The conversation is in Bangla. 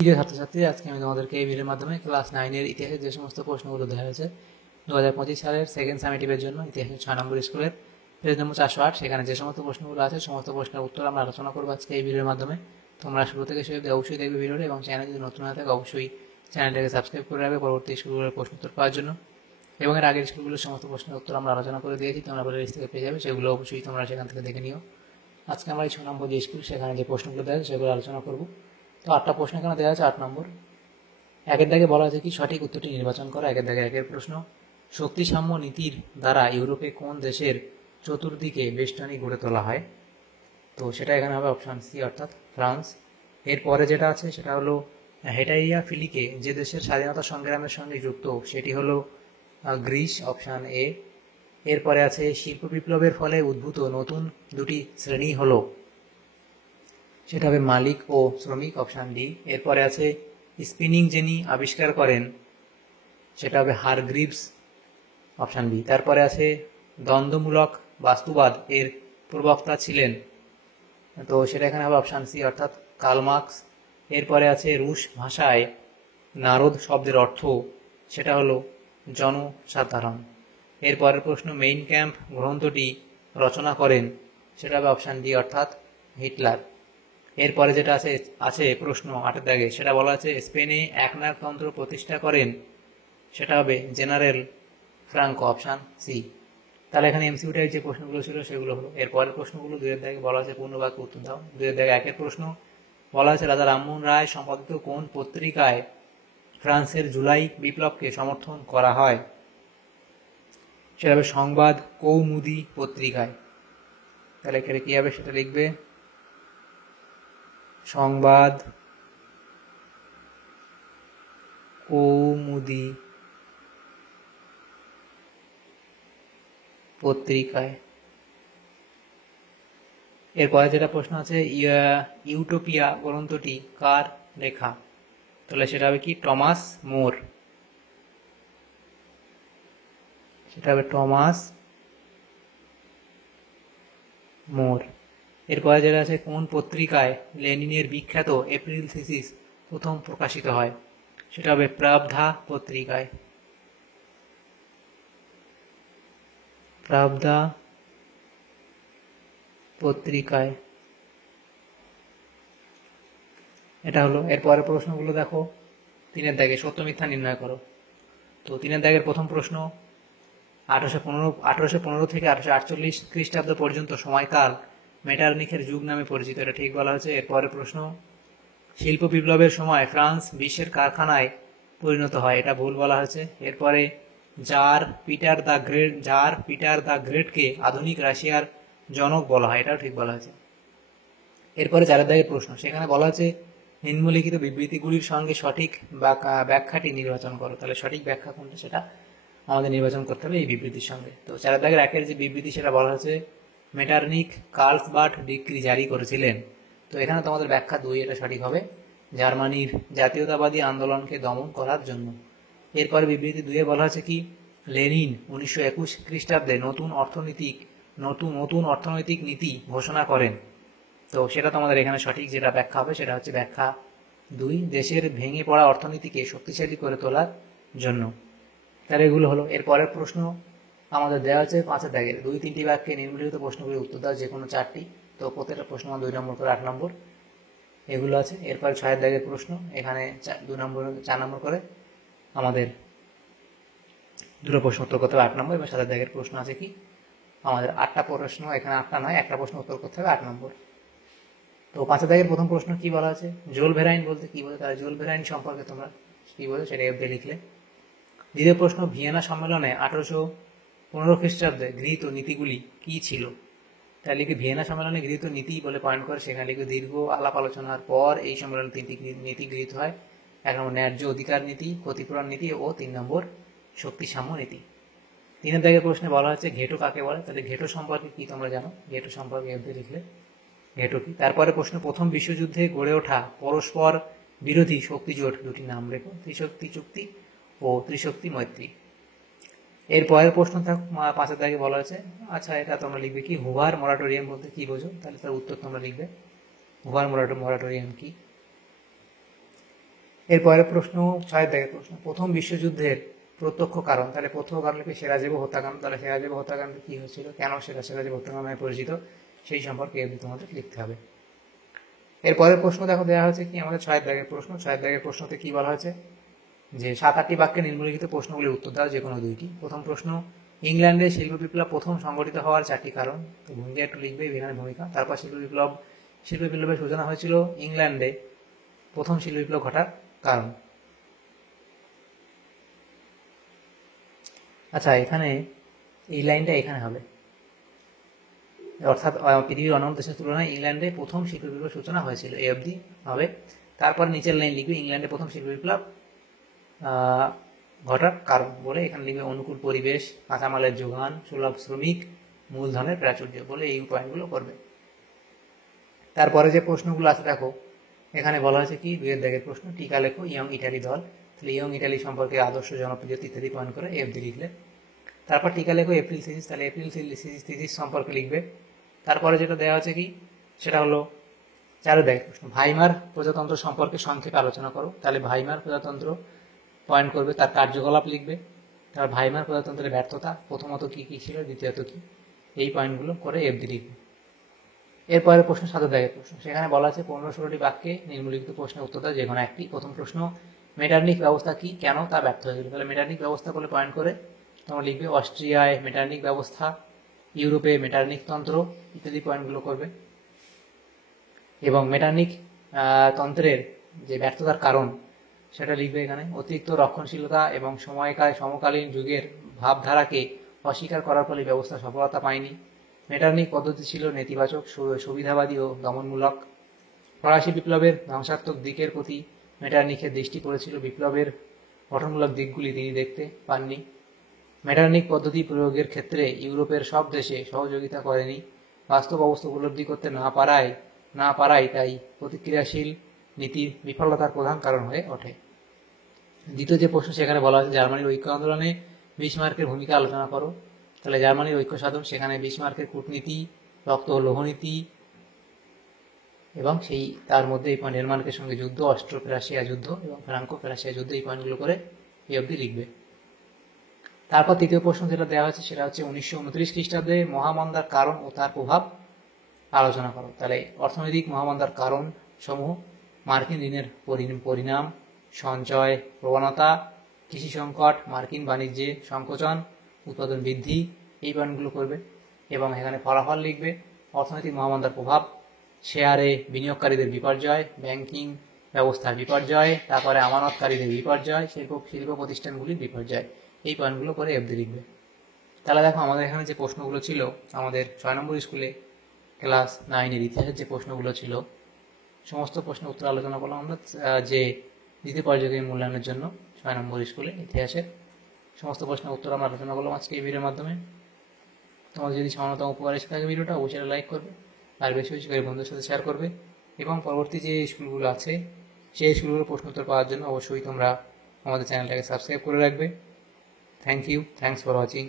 প্রিয় ছাত্রছাত্রী, আজকে আমি তোমাদেরকে এই ভিডিওর মাধ্যমে ক্লাস 9-এর ইতিহাসের যে সমস্ত প্রশ্নগুলো দেওয়া হয়েছে 2025 সালের সেকেন্ড সামেটিভের জন্য ইতিহাসের 6 নম্বর স্কুলের পেজ নম্বর 408, সেখানে যে সমস্ত প্রশ্নগুলো আছে সমস্ত প্রশ্নের উত্তর আমরা আলোচনা করবো আজকে এই ভিডিওর মাধ্যমে। তোমরা শুরু থেকে শেষ অবধি অবশ্যই দেখবে ভিডিওটা, এবং চ্যানেল যদি নতুন হয়ে থাকে অবশ্যই চ্যানেলটাকে সাবস্ক্রাইব করে রাখবে পরবর্তী স্কুলগুলোর প্রশ্ন উত্তর পাওয়ার জন্য। এবং এর আগের স্কুলগুলোর সমস্ত প্রশ্নের উত্তর আমরা আলোচনা করে দিয়েছি, তোমরা প্লেলিস্ট থেকে পেয়ে যাবে, সেগুলো অবশ্যই তোমরা সেখান থেকে দেখে নিও। আজকে আমরা এই 6 নম্বর যে স্কুল সেখানে যে প্রশ্নগুলো দেওয়া আছে সেগুলো আলোচনা করবো। তো 8টা প্রশ্ন এখানে দেওয়া আছে। 8 নম্বর একের দাগে বলা আছে কি সঠিক উত্তরটি নির্বাচন করা। একের দাগে একের প্রশ্ন, শক্তি সাম্য নীতির দ্বারা ইউরোপে কোন দেশের চতুর্দিকে বেষ্টনী গড়ে তোলা হয়? তো সেটা এখানে হবে অপশান সি, অর্থাৎ ফ্রান্স। এরপরে যেটা আছে সেটা হলো হেটাইয়া ফিলিকে যে দেশের স্বাধীনতা সংগ্রামের সঙ্গে যুক্ত সেটি হলো গ্রিস, অপশান এ। এরপরে আছে শিল্প বিপ্লবের ফলে উদ্ভূত নতুন দুটি শ্রেণী হলো, সেটা হবে মালিক ও শ্রমিক, অপশান ডি। এরপরে আছে স্পিনিং যিনি আবিষ্কার করেন সেটা হবে হারগ্রিভস, অপশান বি। তারপরে আছে দ্বন্দ্বমূলক বাস্তুবাদ এর প্রবক্তা ছিলেন, তো সেটা এখানে হবে অপশান সি, অর্থাৎ কার্ল মার্কস। এরপরে আছে রুশ ভাষায় নারদ শব্দের অর্থ, সেটা হলো জনসাধারণ। এরপরের প্রশ্ন, মেইন ক্যাম্প গ্রন্থটি রচনা করেন, সেটা হবে অপশান ডি, অর্থাৎ হিটলার। এরপরে যেটা আছে প্রশ্ন 8-এর দাগে, সেটা বলা আছে স্পেনে একনায়কতন্ত্র প্রতিষ্ঠা করেন, সেটা হবে জেনারেল ফ্রাঙ্কো, অপশান সি। তাহলে এখানে এমসিকিউ টাইপ যে প্রশ্নগুলো ছিল সেগুলো হলো। এরপরের প্রশ্নগুলো 2-এর দাগে বলা আছে পূর্ণ বাক্য উত্তর দাও। 2-এর দাগে একের প্রশ্ন বলা আছে রাজা রামমোহন রায় সম্পাদিত কোন পত্রিকায় ফ্রান্সের জুলাই বিপ্লবকে সমর্থন করা হয়? সেটা হবে সংবাদ কৌমুদী পত্রিকায়। তাহলে এখানে কি হবে সেটা লিখবে সংবাদ কৌমুদী পত্রিকায়। এরপরে যেটা প্রশ্ন আছে ইউটোপিয়া গ্রন্থটি কার লেখা? তাহলে সেটা হবে কি টমাস মোর, সেটা হবে টমাস মোর। এরপরে যেটা আছে কোন পত্রিকায় লেনিনের বিখ্যাত এপ্রিল থিসিস প্রথম প্রকাশিত হয়? সেটা হবে প্রাবধা পত্রিকায়, প্রাবধা পত্রিকায়। এটা হলো। এরপরে প্রশ্নগুলো দেখো 3-এর দাগে সত্য মিথ্যা নির্ণয় করো। তো 3-এর দাগের প্রথম প্রশ্ন, 1815 থেকে 1848 খ্রিস্টাব্দ পর্যন্ত সময়কাল মেটারনিখের যুগ নামে পরিচিত, এটা ঠিক বলা হয়েছে। এরপরে প্রশ্ন, শিল্প বিপ্লবের সময় ফ্রান্স বিশ্বের কারখানায় পরিণত হয়, এটা ভুল বলা হয়েছে। এরপরে জার পিটার দ্য গ্রেটকে আধুনিক রাশিয়ার জনক বলা হয়, এটাও ঠিক বলা হয়েছে। এরপরে 4-এর দাগের প্রশ্ন, সেখানে বলা আছে নিম্নলিখিত বিবৃতিগুলির সঙ্গে সঠিক ব্যাখ্যাটি নির্বাচন করো। তাহলে সঠিক ব্যাখ্যা কোনটা সেটা আমাদের নির্বাচন করতে হবে এই বিবৃতির সঙ্গে। তো 4-এর দাগের 1-এর যে বিবৃতি সেটা বলা হয়েছে মেটারনিখ কার্লসবাড ডিক্রি জারি করেছিলেন, তো এখানে তোমাদের ব্যাখ্যা 2, এটা সঠিক হবে জার্মানির জাতীয়তাবাদী আন্দোলনকে দমন করার জন্য। এরপরে বিবৃতি 2-এ বলা হয়েছে কি লেনিন 1921 খ্রিস্টাব্দে নতুন অর্থনৈতিক নীতি ঘোষণা করেন, তো সেটা তোমাদের এখানে সঠিক যেটা ব্যাখ্যা হবে সেটা হচ্ছে ব্যাখ্যা 2, দেশের ভেঙে পড়া অর্থনীতিকে শক্তিশালী করে তোলার জন্য। তাহলে এগুলো হলো। এরপরের প্রশ্ন আমাদের দেওয়া আছে 5-এর দাগের 2-3টি বাক্যে নিম্নলিখিত প্রশ্নগুলির উত্তর দাও, যে কোনো 4টি। তো প্রত্যেকটা প্রশ্ন 2 নম্বর করে 8 নম্বর এগুলো আছে। এরপরে 6-এর দাগের প্রশ্ন, এখানে 2 নম্বর 4 নম্বর করে আমাদের দুটো প্রশ্ন উত্তর করতে হবে 8 নম্বর, এবং 7-এর দাগের প্রশ্ন আছে কি আমাদের 8টা প্রশ্ন, এখানে 8টা নয়, একটা প্রশ্ন উত্তর করতে হবে 8 নম্বর। তো 5-এর দাগের প্রথম প্রশ্ন কি বলা আছে, জোল ভেরাইন বলতে কি বোঝো? তাহলে জোল ভেরাইন সম্পর্কে তোমরা কি বোঝো সেটা এফ দিয়ে লিখলে। দ্বিতীয় প্রশ্ন, ভিয়েনা সম্মেলনে 1815 খ্রিস্টাব্দে গৃহীত নীতিগুলি কি ছিল? তাহলে লিখে ভিয়েনা সম্মেলনে গৃহীত নীতি বলে পয়েন্ট করে, সেখানে লিখে দীর্ঘ আলাপ আলোচনার পর এই সম্মেলনে 3টি নীতি গৃহীত হয়। 1 নম্বর ন্যায্য অধিকার নীতি, ক্ষতিপূরণ নীতি, ও 3 নম্বর শক্তি সাম্য নীতি। 3-এর দাগের প্রশ্নে বলা হচ্ছে ঘেটো কাকে বলে? তাহলে ঘেটো সম্পর্কে কি তোমরা জানো? ঘেটো সম্পর্কে এফ দিয়ে লিখলে ঘেটো কি। তারপরে প্রশ্ন, প্রথম বিশ্বযুদ্ধে গড়ে ওঠা পরস্পর বিরোধী শক্তি জোট দুটি নাম লেখো, ত্রিশক্তি চুক্তি ও ত্রিশক্তি মৈত্রী। এর পরের প্রশ্ন 5-এর দাগে বলা হয়েছে, আচ্ছা এটা তোমরা লিখবে কি হুভার মরাটোরিয়াম বলতে কি বোঝো? তাহলে তার উত্তর তোমরা লিখবে হুভার মরাটোরিয়াম কি। এরপরের প্রশ্ন 6 দাগের প্রশ্ন, প্রথম বিশ্বযুদ্ধের প্রত্যক্ষ কারণ। তাহলে প্রথম কারণ লিখবে সেরাজেভো হত্যাকাণ্ড। তাহলে সেরাজেভো হত্যাকাণ্ড কি হয়েছিল, কেন সেটা সেরাজেভো হত্যাকাণ্ড নামে পরিচিত, সেই সম্পর্কে তোমাদের লিখতে হবে। এরপরের প্রশ্ন দেখো দেওয়া হয়েছে কি আমাদের 6 দাগের প্রশ্ন। 6 দাগের প্রশ্নতে কি বলা হয়েছে যে 7-8টি বাক্যে নিম্নলিখিত প্রশ্নগুলির উত্তর দাও, যে কোনো 2টি। প্রথম প্রশ্ন, ইংল্যান্ডে শিল্প বিপ্লব প্রথম সংগঠিত হওয়ার 4টি কারণ। তো ভূমিকা একটু লিখবে, এখানে ভূমিকা। তারপর শিল্প বিপ্লবের সূচনা হয়েছিল ইংল্যান্ডে, প্রথম শিল্প বিপ্লব ঘটার কারণ। আচ্ছা, এখানে এই লাইনটা এখানে হবে, অর্থাৎ পৃথিবীর অন্যান্য দেশের তুলনায় ইংল্যান্ডে প্রথম শিল্প বিপ্লব সূচনা হয়েছিল, এই অবধি হবে। তারপর নিচের লাইন লিখবে ইংল্যান্ডে প্রথম শিল্প বিপ্লব ঘটার কারণ বলে এখানে লিখবে অনুকূল পরিবেশ, কাঁচামালের যোগান, সুলভ শ্রমিক, মূলধনের প্রাচুর্য বলে এই পয়েন্টগুলো করবে। তারপরে যে প্রশ্নগুলো আছে দেখো, এখানে বলা হয়েছে কি 2 দাগের প্রশ্ন, টিকা লেখো ইয়ং ইটালি দল। তাহলে ইয়ং ইটালি সম্পর্কে আদর্শ, জনপ্রিয়তা ইত্যাদি পয়েন্ট করে এফডি লিখলে। তারপর টিকা লেখো এপ্রিল থিসিস। তাহলে এপ্রিল থিসিস সম্পর্কে লিখবে। তারপরে যেটা দেওয়া আছে কি সেটা হলো 4 দাগের প্রশ্ন, ভাইমার প্রজাতন্ত্র সম্পর্কে সংক্ষেপে আলোচনা করো। তাহলে ভাইমার প্রজাতন্ত্র পয়েন্ট করবে, তার কার্যকলাপ লিখবে। তারপর ভাইমার প্রজাতন্ত্রের ব্যর্থতা, প্রথমত কি কি ছিল, দ্বিতীয়ত কি, এই পয়েন্টগুলো করে এফডি লিখবে। এরপরে প্রশ্ন 7 দাগের প্রশ্ন, সেখানে বলা আছে 15-16টি বাক্যে নিম্নলিখিত প্রশ্নের উত্তর দাও, যে কোনো একটি। প্রথম প্রশ্ন, মেটারনিক ব্যবস্থা কি, কেন তা ব্যর্থ হয়েছিল। তাহলে মেটারনিক ব্যবস্থা বলে পয়েন্ট করে তোমরা লিখবে অস্ট্রিয়ায় মেটারনিক ব্যবস্থা, ইউরোপে মেটারনিক তন্ত্র ইত্যাদি পয়েন্টগুলো করবে। এবং মেটারনিক তন্ত্রের যে ব্যর্থতার কারণ সেটা লিখবে এখানে, অতিরিক্ত রক্ষণশীলতা এবং সমকালীন যুগের ভাবধারাকে অস্বীকার করার ফলে ব্যবস্থা সফলতা পায়নি। মেটারনিক পদ্ধতি ছিল নেতিবাচক, সুবিধাবাদী ও দমনমূলক। ফরাসি বিপ্লবের ধ্বংসাত্মক দিকের প্রতি মেটারনিকের দৃষ্টি পড়েছিল, বিপ্লবের গঠনমূলক দিকগুলি তিনি দেখতে পাননি। মেটারনিক পদ্ধতি প্রয়োগের ক্ষেত্রে ইউরোপের সব দেশে সহযোগিতা করেনি, বাস্তব অবস্থা উপলব্ধি করতে না পারায় তাই প্রতিক্রিয়াশীল নীতির বিফলতার প্রধান কারণ হয়ে ওঠে। দ্বিতীয় যে প্রশ্ন, সেখানে বলা আছে জার্মানির ঐক্য আন্দোলনে বিসমার্কের ভূমিকা আলোচনা করো। তাহলে জার্মানির ঐক্য সাধন, সেখানে বিসমার্কের কূটনীতি, রক্ত ও লৌহনীতি এবং সেই তার মধ্যে এই পয়েন্ট ডেনমার্কের সঙ্গে যুদ্ধ, অস্ট্রো-প্রাশিয়া যুদ্ধ এবং ফ্রাঙ্কো-প্রাশিয়া যুদ্ধ, এই পয়েন্টগুলো করে এই অবধি লিখবে। তারপর তৃতীয় প্রশ্ন যেটা দেওয়া হচ্ছে সেটা হচ্ছে 1929 খ্রিস্টাব্দে মহামন্দার কারণ ও তার প্রভাব আলোচনা করো। তাহলে অর্থনৈতিক মহামন্দার কারণ সমূহ, মার্কিন ঋণের পরিণাম, সঞ্চয় প্রবণতা, কৃষি সংকট, মার্কিন বাণিজ্যে সংকোচন, উৎপাদন বৃদ্ধি, এই পয়েন্টগুলো করবে। এবং এখানে ফলাফল লিখবে অর্থনৈতিক মহামন্দার প্রভাব, শেয়ারে বিনিয়োগকারীদের বিপর্যয়, ব্যাংকিং ব্যবস্থার বিপর্যয়, তারপরে আমানতকারীদের বিপর্যয়, শিল্প প্রতিষ্ঠানগুলির বিপর্যয়, এই পয়েন্টগুলো করে এফডি লিখবে। তাহলে দেখো আমাদের এখানে যে প্রশ্নগুলো ছিল, আমাদের 6 নম্বর স্কুলে ক্লাস 9-এর ইতিহাসের যে প্রশ্নগুলো ছিল, সমস্ত প্রশ্ন উত্তর আলোচনা করলাম আমরা, যে দ্বিতীয় পর্যায়ের মূল্যায়নের জন্য 6 নম্বর স্কুলে ইতিহাসের সমস্ত প্রশ্নের উত্তর আমরা আলোচনা করলাম আজকে এই ভিডিওর মাধ্যমে। তোমাদের যদি সামান্যতম উপকার এসে থাকে ভিডিওটা অবশ্যই লাইক করবে, আর বেশি বেশি করে বন্ধুদের সাথে শেয়ার করবে। এবং পরবর্তী যে স্কুলগুলো আছে সেই স্কুলগুলোর প্রশ্ন উত্তর পাওয়ার জন্য অবশ্যই তোমরা আমাদের চ্যানেলটাকে সাবস্ক্রাইব করে রাখবে। Thank you, thanks for watching.